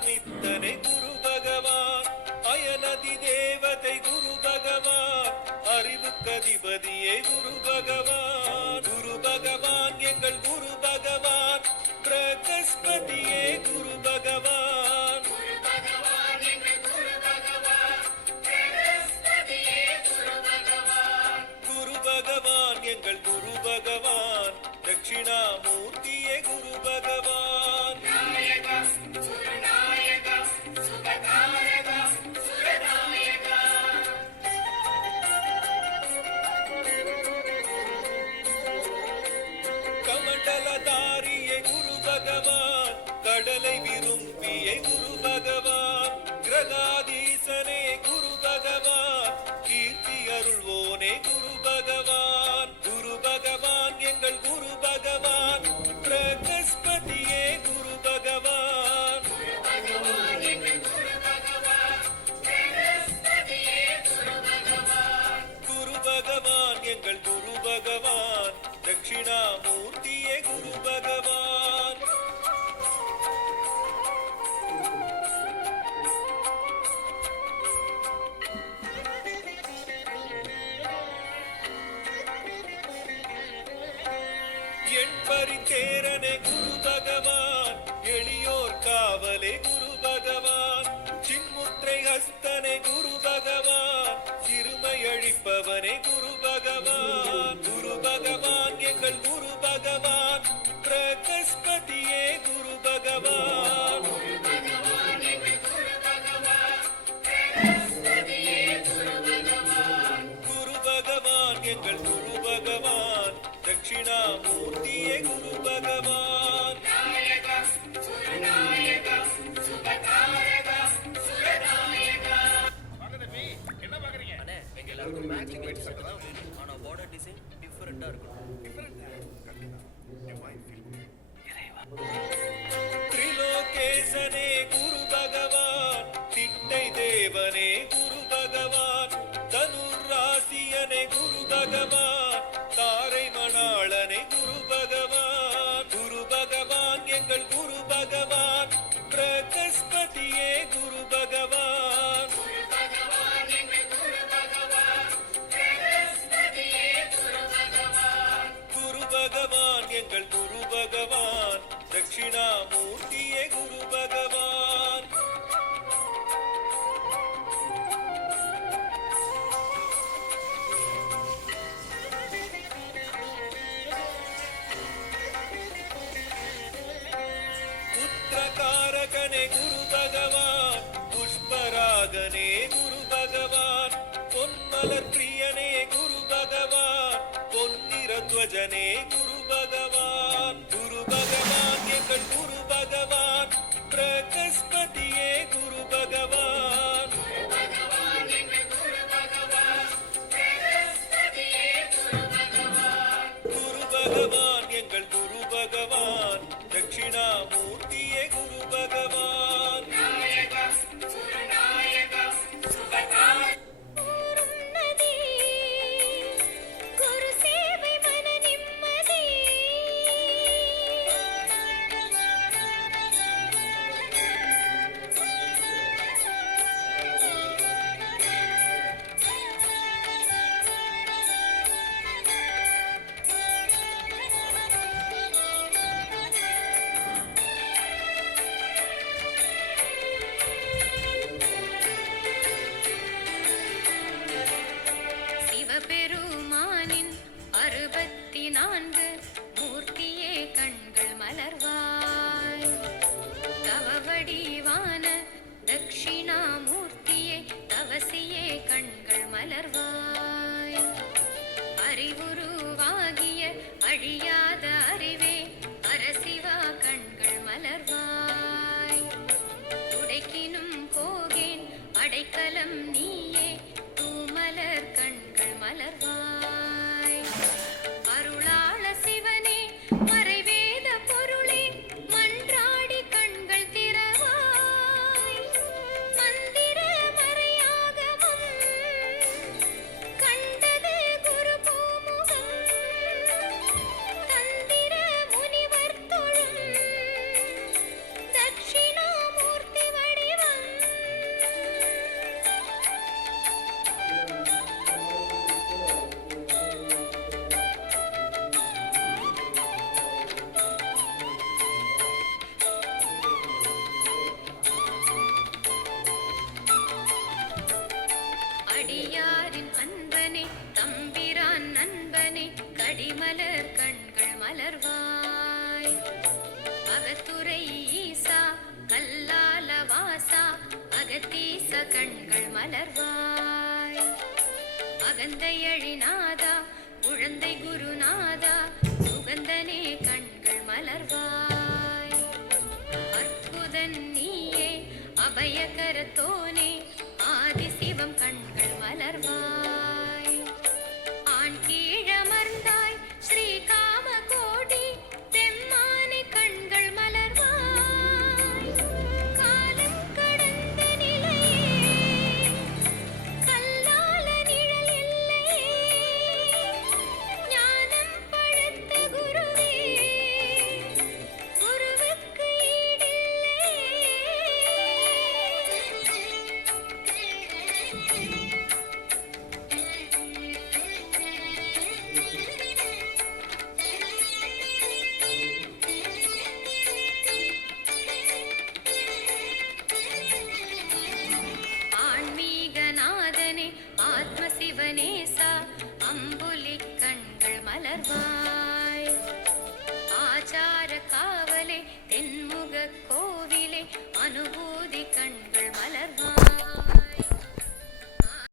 அமித்தனை குரு பகவான், அயனதி தேவதை குரு பகவான், அறிவுக்கதிபதியே குரு பகவான். குரு பகவான் எங்கள் குரு பகவான், பிரகஸ்பதியே குரு பகவான். குரு பகவான் எங்கள் குரு பகவான், தட்சிணாமூர்த்தியே குரு பகவான். கமண்டலதாரியே குரு பகவான், கடலை விரும்பியே குரு பகவான், கிரகாதீசனே குரு பகவான், கீர்த்தி அருள்வோனே குரு பகவான். குரு பகவான் எங்கள் குரு பகவான், பிரகஸ்பதியே குரு பகவான். குரு பகவான் எங்கள் குரு பகவான், தட்சிணாமூர்த்தியே குரு பகவான். எண்பரித்தேரனே குரு பகவான், எளியோர் காவலே குரு பகவான், சின்முத்திரை ஹஸ்தனே குரு பகவான், சிறுமை அழிப்பவனே குரு பகவான். குரு பகவான் எங்கள் குரு பகவான், பிரகஸ்பதியே குரு பகவான். குரு பகவான் எங்கள் குரு பகவான், தட்சிணாமூர்த்தியே குரு பகவான். என்ன பாக்குறீங்க? அண்ணே, எங்க எல்லாருக்கும் மேட்சிங் வெயிட் சட்டதான் வேணும். ஆனா பார்டர் டிசைன் டிஃபரெண்டா இருக்கும். திரிலோகேசனே குரு பகவான், திட்டை தேவனே குரு பகவான், தனுராசியனே குரு பகவான், தாரை மணாளனே குரு பகவான். குரு பகவான் எங்கள் குரு பகவான், பிரகஸ்பதியே குரு பகவான். குரு பகவான் எங்கள் குரு பகவான், தட்சிணாமூர்த்தியே குரு பகவான். புத்திரகாரகனே குரு பகவான், புஷ்பராகனே குரு பகவான், பொன்மலர் பிரியனே குரு பகவான், பொன்னிறத்வஜனே குரு பகவான். குரு பகவான் எங்கள் குரு பகவான், பிரகஸ்பதியே குரு பகவான். குரு பகவான் எங்கள் குரு பகவான், தட்சிணாமூர்த்தியே குரு பகவான். சிவபெருமானின் 64 மூர்த்தியே கண்கள் மலர்வாய், தவவடிவான தட்சிணாமூர்த்தியே தவசியே கண்கள் மலர்வாய், அறிவுருவாகிய அழியாத அறிவே அரசிவா கண்கள் மலர்வாய், உடைக்கினும் போகேன் அடைக்கலம் நீயே தூமலர் கண்கள் மலர்வாய், அருளாள சிவனே மறைவேத பொருளே மன்றாடி கண்கள் திறவாய், மந்திர மறையாகமம் கண்டது குரு பூமுகம், தந்திர முனிவர் தொழும் தட்சிணாமூர்த்தி மலர்வாய் அகத்துறை ஈசா கல்லால வாசா அகத்தீச கண்கள் மலர்வாய் அகந்தை அழிநாதா குழந்தை குருநாதா சுகந்தனே கண்கள் மலர்வாய் அற்புதன் நீயே அபயகரத்தோனே ஆதிசிவம் கண்கள் மலர்வாய் ஆண் கீழமர்ந்தாய் ஸ்ரீ காமகோடி தெம்மானை கண்கள் மலர்வாய் காலம் கடந்த நிலையே கல்லால நிழல் இல்லையே ஞானம் பழுத்த குருவே குருவுக்கு ஆன்மீகநாதனே ஆத்மசிவனேசா அம்புலி கண்கள் மலர்வாய் ஆச்சார காவலே தென்முக கோவிலே அனுபூ